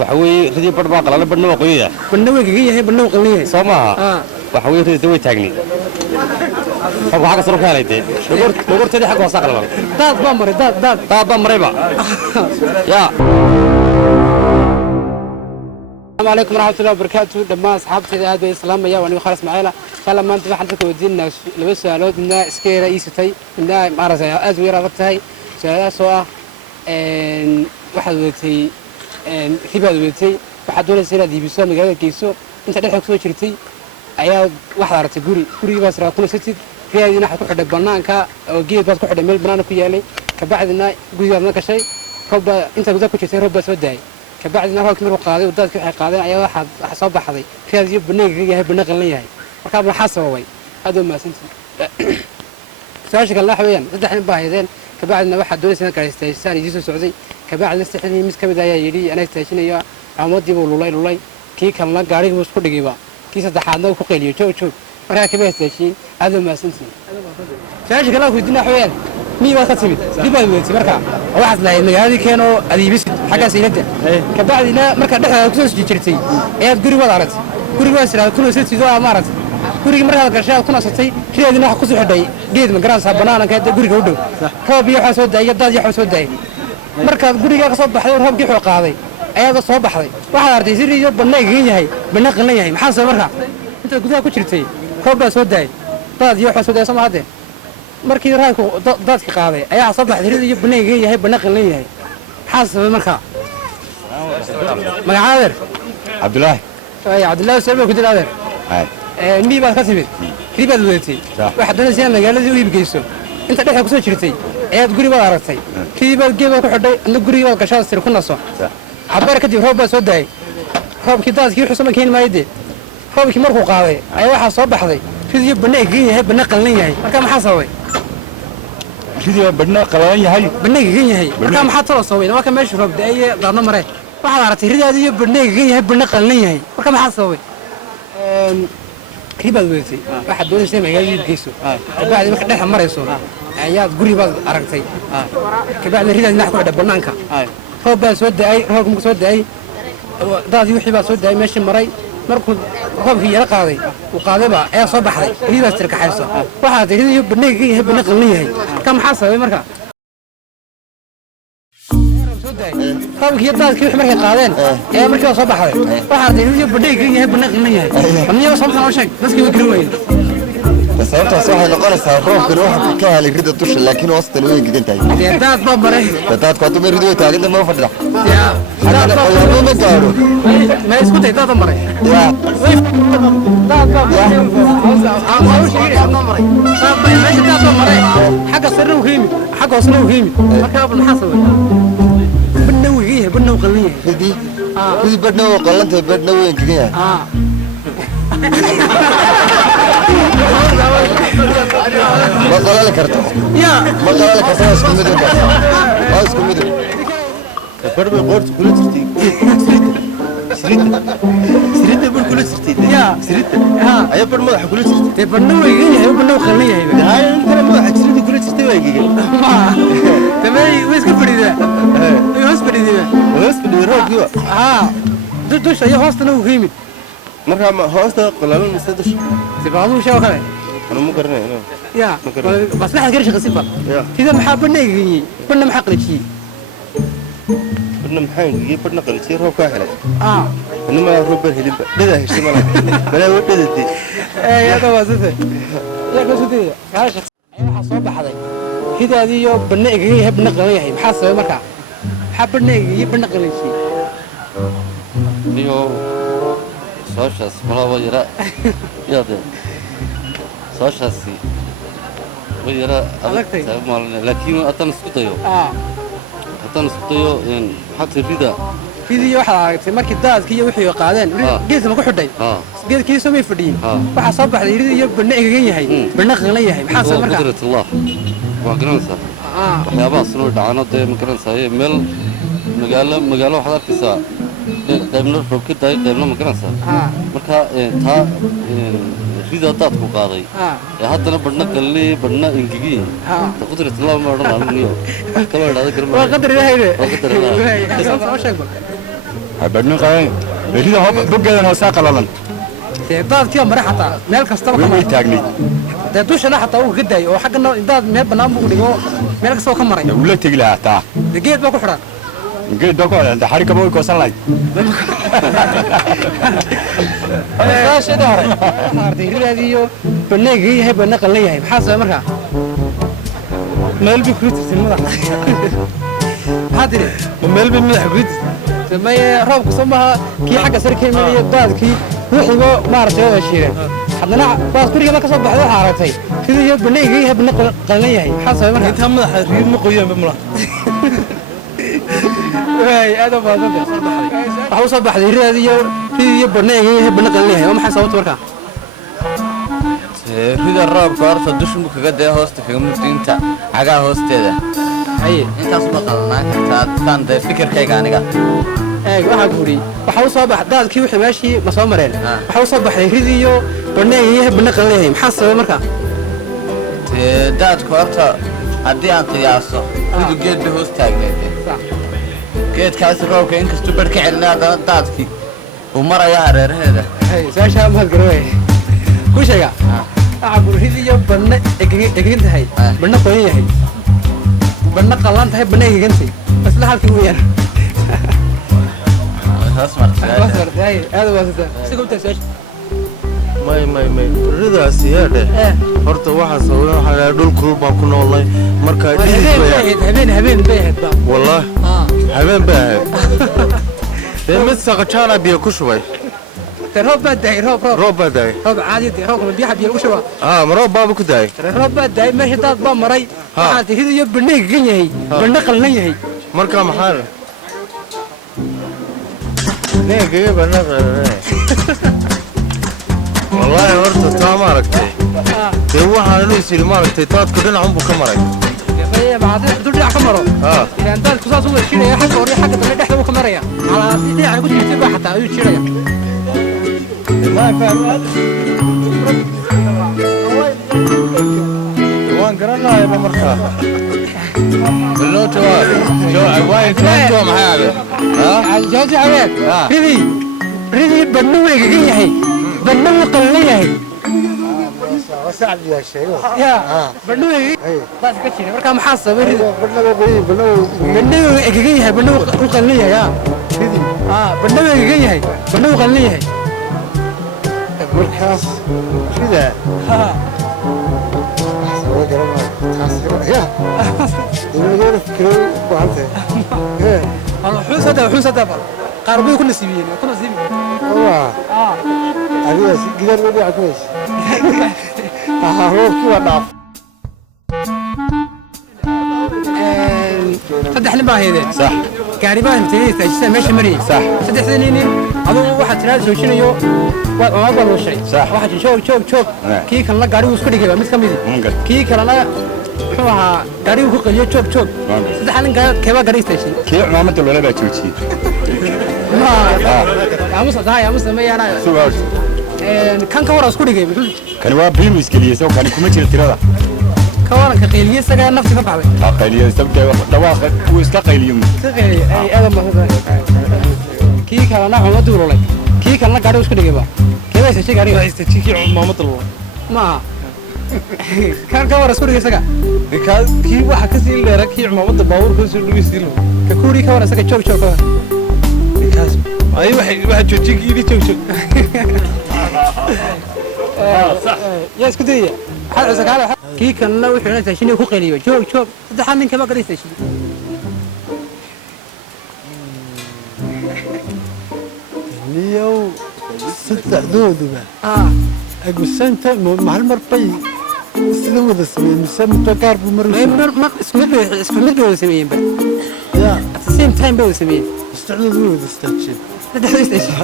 وحوي ردي برباق لا برنامج قوية برنامج هي برنامج قوية سماها وحوي ردي توي تاجني هو حاجة صاروخ هاي دي نقول تدي حق وساق له داد بامري داد بامري بقى يا السلام عليكم ورحمة الله وبركاته لما أصحابتي هذا السلام يا وأنا خالص معانا قال ما أنت ما حدك ودينا لبس سؤالات من إسكير رئيستي من معرض أزوير ربطهاي سؤال سواء واحد ودتي كيف ودتي واحد دول سيرة دي بيسوا مجال كيسو أنت ده حكسو شرتي أيا واحد عرفت جوري بس راح كل ستة في هذه ناحية كحدة بنان كا وجيت بس كحدة ميل بنان كيالي كبعدنا جوزي هذا كشيء رب أنت جوزك كشيء رب بس وداي كبعدنا هو كمل قاضي وداد كحي قاضي أيا واحد حصاب بحضي في هذه بنيجي هي بنقل ليه وكان حاسة هوي هذا ما سنت سؤال الله حويان صدقني باهيدين كبعدنا واحد دول سنة كايستيشان يجلس سعودي كبعد نستحيل مس كبدا يجري أنا استيشان يا عمودي بولولاي كي كان لا قاري مس كل جيبا كي صدقنا وكقيل يشوف مرة كبير استيشان هذا ما سنت سؤال الله كودينا حويان مي ما كتبت دبا ويتي مركا واحد لا مغادي كانوا ادي بس حاجه سيلده كبعدنا مركا دخا كسو جيرتي اياد غري ودا aragtay غري واسرا كل سيتو امارات غري مركا gashaa kuna satay kireedina wax ku soo xidhay geed ma garanaysa banaanka ee guriga u dhow roob iyo waxa soo daayay dad iyo waxa soo daayay marka guriga ka soo baxay roobkii wuxuu qaaday ayaga soo baxday waxa arday siriyo banaagan yahay banaqan yahay maxaa soo marka inta gudaha ku jirtay roob baa soo daayay dad iyo waxa soo daayay samaade markii raadku dadka qaaday ayaa sabax dirid iyo banaaga yahay banaqan leeyahay xaasab marka magacaadir Abdullah ay Abdullah sabab ku dilaadir hay mii baad ka timid ribaad weetay waxa doonaysaa magaaladii u iibgeyso inta dhexe ku soo jirtay ayaad guri baad aragtay kiibaad geeba ku xidhay inta guriga baad gashaa sir ku naso cabar kadib roob baa soo daayay roobkii daadkii wuxuu soo keen maayday roobkii markuu qaaday ayaa waxa soo baxday ridiyo banaaga yahay banaqan leeyahay marka maxaa sababay sidii badna qalan yahay banaaga yahay marka maxaa tolo sababay marka meesha roob daayay daadna maray waxa aragtay ridaadii iyo banaaga yahay banaqan leeyahay marka maxaa sababay ribaad weetay waxa doonaysaa magaalada iibgeyso bacdi marka dhex marayso ayaad guri baad aragtay kabacdi ridaadina wax ku xidhay banaanka roob baa soo daayay roobku soo daayay daadii wixii baa soo daayay meeshii maray markuu roobkii yara qaaday uu qaadayba ayaa soo baxday ridaas tirkaxayso waxaa ridayo banaaga yahay banaqan leeyahay ka maxaa sababay marka roobkii daadkii wixii markay qaadeen ayaa markii soo baxday waxaa ridayo banaaga yahay banaqan leeyahay aniga sababta oo sheeg dadkii way garan waayeen sababta waxay noqonaysaa roobkan waxa ka helay rida dusha laakiin hoosta loo engegan tahay daad baa maray daad ku tumay rido taagan ma fadhida ya daad ma gaaro ma isku tay daad maray ya daad baa maray xagga sare u heemi xagga hoosna u heemi marka abul xasab banawigi banaw qalliye ridi badnaw qallanta badnaw engegan yahay ما قال لك كرتو يا ما قال لك كرتو اسكو ميدو اسكو ميدو بربي قورت كل سرتي سريت بقول كل سرتي يا سريت ها اي بر مدح كل سرتي تبنو يجي بنو خليه هاي انت مدح سرتي كل سرتي واجي تمام ويش كفريده ويش كفريده بس بدي روح جوا ها دوش يا هوستنا وهيمي مرة ما هوستا قلنا مستدش تبغى شو كذا أنا مو قرني يا بس لا حد يرشق صفر كذا محابنا يجي كنا محقل شيء بدنا محين يجي بدنا قل شيء هو كاهل إنما روبر هلي بدأ هشتي ملا بلا ودي دي يا كوا زده يا كوا زده يا شخص أنا حصوب حدا كذا هذه يو بنا يجي هب نقليه هي محاسة مركع حبنا يجي بنقل شيء niyo sooshas malaha waa yara yaade sooshaasi waa yara adagtay laakiin haddaan isku dayo xagta rida ridii waxaa aragtay markii daadkii iyo wixii qaadeen geedka ma ku xidhay geedkii soo may fadhiyin waxaa soo baxday ridii iyo bana egagan yahay bana qanlan yahay maxaa soo markaa qudratullah waa garanaysaa waxyaabahaas noo dhacaano dee ma garanaysaa meel magaalo waxaad arkaysaa qaybna roob ka daayay qaybna ma garanaysaa marka taa rida daadku qaaday haddana badhna qalli badhna ingigi qudratullah ma odhan aniyo wax kaloo idhaahda garma waa qadar ilaahay waa qadar ilaahay soo sheeg بدنا قاين بريده هو بقى انا ساق لالن daad kii mara xataa meel kasta way taagnay dushana xataa uu gaday oo xaqna daad meel banaan buu dhigo meel kasta oo ka maray wala tagi lahaa taa geed baa ku xiran geed baa ku xiran xariga baa ku sanlay saashada hore ardaydii baneegay yahay banaqan leeyahay maxaa sabab markaa meel bi ku tirtimada hadire meel bi madax gud samay roobku samaha kii xagga sarkay meeliyo daadkii wixii maartay oo shiireen hadana baas kuriga ma ka soo baxdo xaaratay sidii baneegay yahay banaqan leeyahay maxaa sabab markaa inta madax riid ma qoyaan bamla way aad u badan waxa soo baxday riid baneegay yahay banaqan leeyahay oo maxaa sababta markaa rida roobka horta dushu kaga day hoosta kaga mudinta cagaa hoosteeda ay intaas ma qalanaan kartaa tan day fikirkayga aniga waxa guri waxa soo baxday daadkii wixii meeshii ma soo mareen waxa soo baxday ridiyo baneegay banaqan leeyahay maxaa sabab markaa daadku horta haddii aan qiyaaso ridu geed bay hoos taagneed geedkaasi roobka inkastuu barh ka celinaa haddana daadkii uu maraya hareeraheeda saashaa mahad garaway ku sheega waxa guri ridiyo banne egegan tahay banne qoyan yahay banne qalan tahay banne egegantay isla halkii u yar hoos martay aad waasata sigu taasay may ridaas yeedhe horta waxa sababay waxa la dhul kulul baan ku noolay marka habeen bay ahayd wallahi habeen bay ahayd mid saqajana biyo ku shubay roob baa daay roob caadi roob biyaha biyo ku shubay roob baa ku daay roob baa daay meesha daad baa maray waxa ridiyo baneegan yahay banne qalan yahay marka maxaa neegay banne qalan والله ورثة تمام ركتي تروح على لوسي ما ركتي تات كلنا عم بكمرك يا بعدين ترجع كمره إذا أنت الكساس هو الشيء يا حق وري حق تبي تحلو كمريا على يعني كنت تبي حتى أيو الشيء ما فاهم وان قرنا يا مرخا بالله شو عواين كلام معايا ها الجوز عويد ريدي بنوي جيهي بنوي قليهي وسعد يا شيء يا بنوي بس كتير مركب محاسب بنوي جيهي بنوي قليهي يا بنوي جيهي بنوي قليهي مركز كذا يا المدير فكري وانت حوس هذا قاربي كل سيبين والله أبي قدر نبيع كويس هو كذا ضعف صدق حلم باهي صح قاربان انتي تجسا ماشي مري صح صدق سنين هذا واحد تنال سوشين يو ما أقول وشري صح واحد شوف كي كان لا قاري وسكري كذا مثل كميدي كي كان لا شوها قاري وكقليو شوف صدق حلم كيف قاري استشين كي عمامة ولا بتوجي يا مصطفى يا مصطفى أنا سوغاش كان كورا اسكودي جيم كان waa biimis kaliya soo kan kuma jira tirada كورا كقيلية سجى نفسي كبعوي قيليه sabta dhawaaq uu iska qayliyo أي هذا ما كي كان نحن ما دوروا لك كي كان لا قاري اسكودي جيبا كيف يستشي قاري يستشي كي ما مطلوب ما كان كورا اسكودي سجى كي واحد كسي اللي ركي عمامة باور كسي اللي يسيله ككوري كورا سجى شوف أي واحد جوجيك يدي شوف صح يا اسكودي حال سكالة كي كان لو إحنا تشيني هو قليل شوف ده حال من كم قريت تشيني ليو ستة دودة أقول سنة مع المربي سلوا ذا سمين مسمى تقارب المربي ما اسمه بيو سمين بقى يا at the same time بيو سمين استعدوا ذا استشهد ده استشهد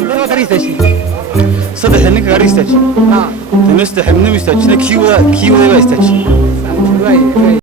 ما قريت تشيني صدق إنك غريستك تنستحب نمستك كيوا يستك واي